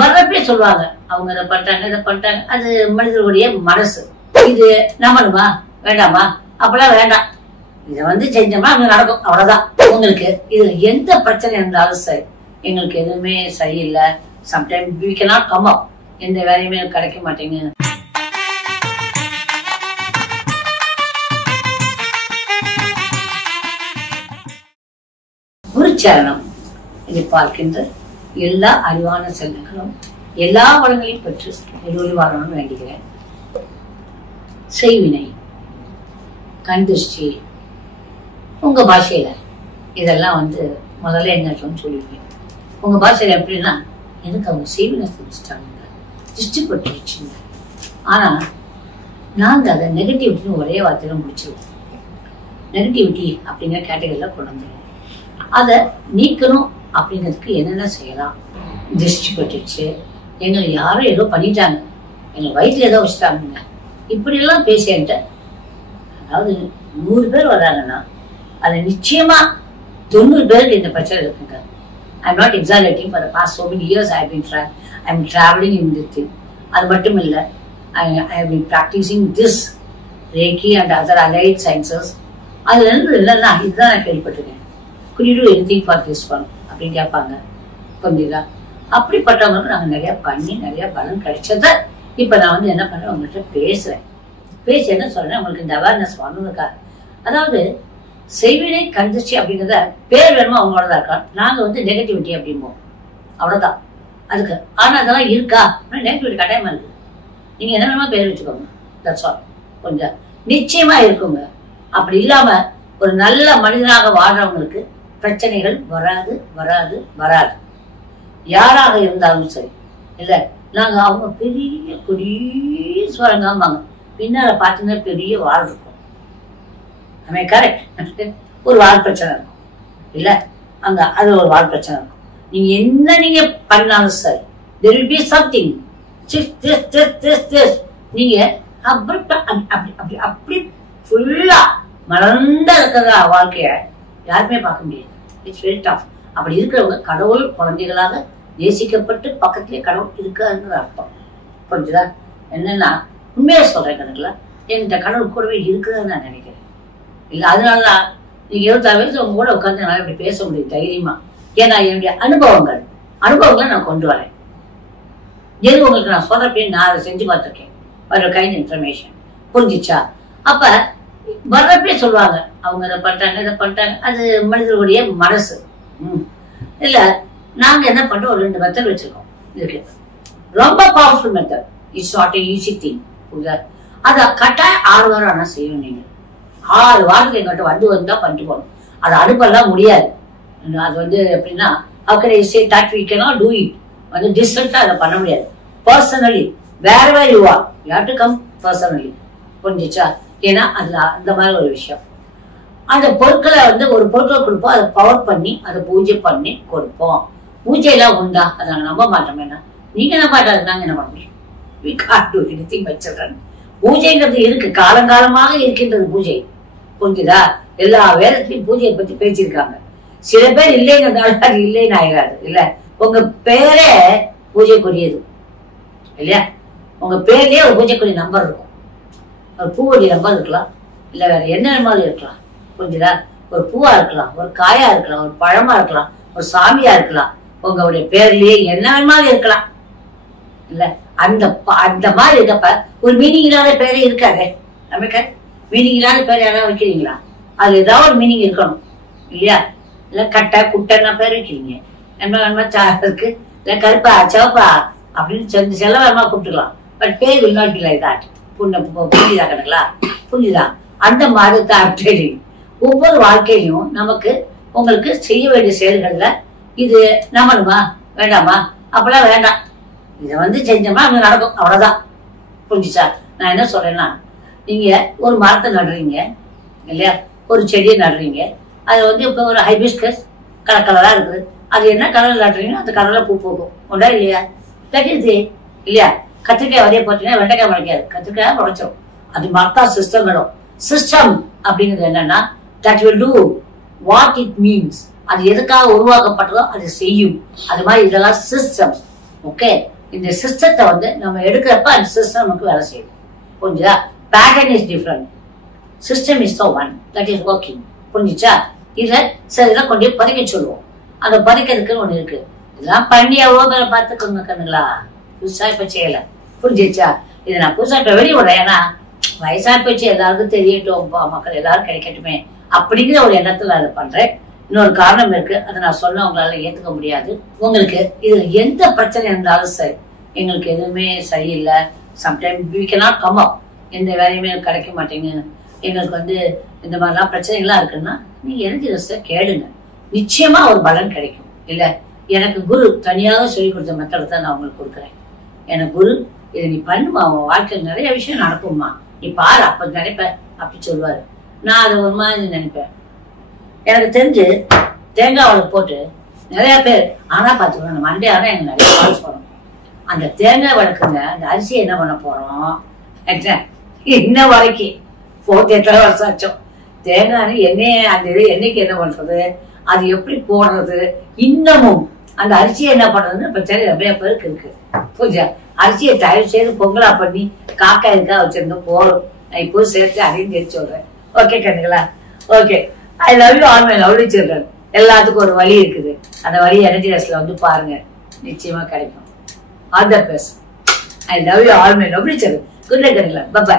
வர்றப்பே சொல்லுவாங்க அவங்க இதை பண்ணிட்டாங்க இதை பண்ணிட்டாங்க. அது மனிதர்களுடைய மனசு. இது நம்பணுமா வேண்டாமா? அப்பெல்லாம் வேண்டாம். இதை செஞ்சோம்னா அது நடக்கும், அவ்வளவுதான். உங்களுக்கு இதுல எந்த பிரச்சனை இருந்தாலும் சரி, எங்களுக்கு எதுவுமே சரியில்லை, sometime we cannot come up, எந்த வேலையுமே கிடைக்க மாட்டேங்க. குருச்சரணம். இதை பார்க்கின்ற எல்லா அறிவான செல்வங்களும் எல்லா வளங்களையும் பெற்று எல்லோரும் வாழணும்னு வேண்டுகிறேன். செய்வினை, கண்திருஷ்டி, உங்க பாஷையில இதெல்லாம் முதல்ல என்ன சொல்லிருக்கேன். உங்க பாஷையில எப்படின்னா, எனக்கு அவங்க செய்வினை செஞ்சுட்டாங்க, திருஷ்டி பட்டுருச்சுங்க. ஆனா நாங்க அதை நெகட்டிவிட்டின்னு ஒரே வார்த்தையில முடிச்சிருவோம். நெகட்டிவிட்டி அப்படிங்கிற கேட்டகரியில கொண்டு வந்துருவோம். அதை நீக்கணும் அப்படிங்கிறதுக்கு என்னென்ன செய்யலாம்? திருஷ்டி பட்டுச்சு, எங்களை யாரும் ஏதோ பண்ணிட்டாங்க, எங்களை வயிற்றுல ஏதோ வச்சுட்டாங்க, இப்படி எல்லாம் பேசிட்ட. அதாவது 100 பேர் வர்றாங்கன்னா அது நிச்சயமா 90 பேருக்கு இந்த பிரச்சனை இருக்குங்க. I am not exaggerating. For the past so many years I am traveling in this thing. அது மட்டும் இல்ல, I have been practicing this Reiki and other allied sciences. அதுல இருந்து இல்லைன்னா இதுதான் நான் கேள்விப்பட்டிருக்கேன். Could you do anything for this one அப்படின்னு கேட்பாங்க. புரிஞ்சுதா? அப்படிப்பட்டவங்களுக்கு நாங்க நிறைய பண்ணி நிறைய பலன் கிடைச்சத இப்ப நான் என்ன பண்றேன், உங்கள்கிட்ட பேசுறேன். பேசி என்ன சொல்றேன், உங்களுக்கு இந்த அவேர்னஸ் வந்ததுக்கா. அதாவது செய்வினை கண்திருஷ்டி அப்படிங்கிறத பேர் வேணுமா அவங்களோட இருக்கா, நாங்க நெகட்டிவிட்டி அப்படிம்போம், அவ்வளவுதான் அதுக்கு. ஆனா அதெல்லாம் இருக்கா? நெகட்டிவிட்டி கட்டாயமா இருக்கு. நீங்க என்ன வேணுமா பேர் வச்சுக்கோங்க, தட்ஸ் ஆல். கொஞ்சம் நிச்சயமா இருக்குங்க. அப்படி இல்லாம ஒரு நல்ல மனிதனாக வாழ்றவங்களுக்கு பிரச்சனைகள் வராது வராது வராது. யாராக இருந்தாலும் சரி. இல்ல நாங்க அவங்க பெரிய கொடீஸ்வரங்காம்பாங்க, பின்னால பாத்தீங்கன்னா பெரிய வாழ் இருக்கும். கரெக்ட். ஒரு வாழ் பிரச்சனை இருக்கும் இல்ல, அங்க அது ஒரு வாழ் பிரச்சனை இருக்கும். நீங்க என்ன நீங்க பண்ணாலும் சரி, there will be something. நீங்க அப்படி அப்படி ஃபுல்லா மறந்த இருக்கிற வாழ்க்கைய யாருமே பார்க்க முடியாது. It's very tough. அப்படி இருக்கிறவங்க கடவுள் குழந்தைகளாக நேசிக்கப்பட்டு பக்கத்திலே கடவுள் இருக்காருங்கிற அர்த்தம். புரிஞ்சுதா? என்னன்னா உண்மையா சொல்றேன், கணக்குல என்கிட்ட கடவுள் கூடவே இருக்குதுன்னு நான் நினைக்கிறேன். இல்ல அதனாலதான் நீங்க 26 வயசுல உங்க கூட உட்காந்து என்னால இப்படி பேச முடியும் தைரியமா. ஏன்னா என்னுடைய அனுபவங்களை நான் கொண்டு வரேன். எது உங்களுக்கு நான் சொல்றப்ப நான் அதை செஞ்சு பார்த்திருக்கேன். ஒரு கைண்ட் இன்ஃபர்மேஷன். புரிஞ்சிச்சா? அப்ப வர்றப்பே சொல்லுவாங்க அவங்க இதை பண்ணிட்டாங்க. அது மனிதர்களுடைய மனசு. இல்ல நாங்க என்ன பண்றோம், ஒரு 2 மெத்தட் வச்சிருக்கோம். இருக்கு ரொம்ப powerful method. It's not a easy thing. புரியுதா? அத கட்டாயம் 6 வாரம் ஆனா செய்யணும். நீங்க 6 வாரத்துக்கு எங்கிட்ட வந்தா பண்ணிட்டு போகணும். அது அனுப்பலாம் முடியாது. அது எப்படின்னா டிஸ்டன்ஸா அதை பண்ண முடியாது. Personally wherever you are, you have to come personally. புரிஞ்சிச்சா? ஏன்னா அதுல அந்த மாதிரி ஒரு விஷயம். அந்த பொருட்களை ஒரு பொருட்களை கொடுப்போம், அதை பவர் பண்ணி அதை பூஜை பண்ணி கொடுப்போம். பூஜை எல்லாம் உண்டா? அதை நாங்க நம்ப மாட்டோம். என்ன நீங்க நம்ப மாட்டாது, நாங்க என்ன பண்ண முடியும்? we can't do anything by children. பூஜைங்கிறது இருக்கு, காலங்காலமாக இருக்கின்றது பூஜை. புரிஞ்சுதா? எல்லா வேதத்திலையும் பூஜையை பத்தி பேசியிருக்காங்க. சில பேர் இல்லைங்கிறதுனால அது இல்லைன்னு ஆயிடாது. இல்ல உங்க பேரே பூஜைக்குரியது இல்லையா? உங்க பேர்லயே ஒரு பூஜைக்குரிய நம்பர் இருக்கும். ஒரு பூவுடைய நம்பர் இருக்கலாம், இல்ல வேற என்ன நம்பர் இருக்கலாம். புரிஞ்சுதா? ஒரு பூவா இருக்கலாம், ஒரு காயா இருக்கலாம், ஒரு பழமா இருக்கலாம், ஒரு சாமியா இருக்கலாம். உங்களுடைய பேர்லயே என்ன வேணுமாலும் இருக்கலாம். இல்ல அந்த மாதிரி இருக்கப்ப ஒரு மீனிங் இல்லாத பேரே இருக்காது. நமக்கு மீனிங் இல்லாத பேர் யாராவது வைக்கிறீங்களா? அது ஏதாவது ஒரு மீனிங் இருக்கணும் இல்லையா? இல்ல கட்டை குட்டைன்னா பேர் வைக்கிறீங்க, என்ன வேணுமா இருக்கு, இல்ல கருப்பா சிவப்பா அப்படின்னு செல்லவரமா கூப்பிட்டுக்கலாம். பட் பேர் will not be like that. புரிஞ்சுதா கணக்குலா? புரிஞ்சுதா? அந்த மாதிரி தான் ஒவ்வொரு வாழ்க்கையிலும் நமக்கு உங்களுக்கு செய்ய வேண்டிய செயல்கள்ல இது நம்பணுமா வேண்டாமா? அப்பெல்லாம் வேண்டாம். இதை செஞ்சோம்னா அங்க நடக்கும், அவ்வளவுதான். புரிஞ்சுச்சா? நான் என்ன சொல்றேன்னா, நீங்க ஒரு மரத்தை நடுறீங்க இல்லையா, ஒரு செடியை நடுறீங்க. அது இப்ப ஒரு ஹைபிஸ்கஸ் கலர் கலரா இருக்குது. அது என்ன கலர்ல நடுறீங்க, அந்த கலர்ல பூ போகும் உண்டா இல்லையா? தட்டிடுது இல்லையா? கத்திரிக்காய் வரைய போட்டீங்கன்னா வெண்டைக்காய் முளைக்காது, கத்திரிக்காய் முளைச்சிடும். அது மரத்தா சிஸ்டங்களும். சிஸ்டம் அப்படிங்கிறது என்னன்னா, that will do what it means. அது எதுக்காக உருவாக்கப்பட்டதோ அது செய்யும். அது மாதிரி இதெல்லாம் சிஸ்டம்ஸ். ஓகே, இந்த சிஸ்டத்தை வந்து நம்ம எடுக்கிறப்ப அந்த சிஸ்டம் நமக்கு வேலை செய்யும். புரிஞ்சுதா? Pattern is different, system is the one that is working. புரிஞ்சுச்சா? இதுல இதெல்லாம் கொண்டு போய் பறிக்க சொல்லுவோம். அந்த பறிக்கிறதுக்குன்னு ஒண்ணு இருக்கு. இதெல்லாம் பண்ணி எவ்வளவு பேரை பார்த்துக்கோங்க கண்ணுங்களா. புதுசா இப்ப செய்யல. புரிஞ்சிச்சா? இதை நான் புதுசா இப்ப வெளியே விடுறேன். ஏன்னா வயசா போச்சு, எல்லாருக்கும் தெரியட்டும், மக்கள் எல்லாரும் கிடைக்கட்டுமே அப்படிங்கிற ஒரு எண்ணத்துல அதை பண்றேன். இன்னொரு காரணம் இருக்கு, அதை நான் சொன்ன உங்களால ஏத்துக்க முடியாது. உங்களுக்கு இதுல எந்த பிரச்சனை இருந்தாலும் சரி, எங்களுக்கு எதுவுமே சரியில்லை, sometime we cannot come up, எந்த வேலையுமே கிடைக்க மாட்டேங்க, எங்களுக்கு வந்து இந்த மாதிரிலாம் பிரச்சனைகள்லாம் இருக்குன்னா நீங்க எனர்ஜி கேளுங்க, நிச்சயமா ஒரு பலன் கிடைக்கும். இல்ல எனக்கு குரு தனியாக சொல்லி கொடுத்த மெத்தடை தான் நான் உங்களுக்கு கொடுக்குறேன். எனக்கு குரு இதை நீ பண்ணுமா, அவன் வாழ்க்கையில் நிறைய விஷயம் நடக்கும்மா, நீ பாரு, அப்ப நினைப்ப அப்படி சொல்லுவாரு. நான் அதை ஒரு மாதிரி நினைப்பேன். எனக்கு தெரிஞ்சு தேங்காய் வளை போட்டு நிறைய பேர் ஆனா பாத்துக்கோங்க, நம்ம மண்டே ஆனா எனக்கு நிறைய கால்ஸ் வரும். அந்த தேங்காய் வளர்க்குங்க, அந்த அரிசியை என்ன பண்ண போறோம் இன்ன வரைக்கும் போட்டு எத்தனை வருஷம் ஆச்சோம். தேங்காய் எண்ணெய், அந்த இது எண்ணெய்க்கு என்ன பண்றது, அது எப்படி போடுறது, இன்னமும் அந்த அரிசியை என்ன பண்றதுன்னு பிரச்சனை நிறைய பேருக்கு இருக்கு. பூஜா அரிசியை தயவு செய்து பொங்கலா பண்ணி காக்கா இருக்கா வச்சிருந்தா போறோம். நான் இப்போ சேர்த்து அதையும் தெரிஞ்சு சொல்றேன். ஓகே கண்ணுங்களா? Okay, I love you all my lovely children. எல்லாத்துக்கும் ஒரு வழி இருக்குது. அந்த வழி எனர்ஜி ரஸ்ல வந்து பாருங்க, நிச்சயமா கிடைக்கும். All the best. I love you all my lovely children. Good night கண்ணுங்களா. பை.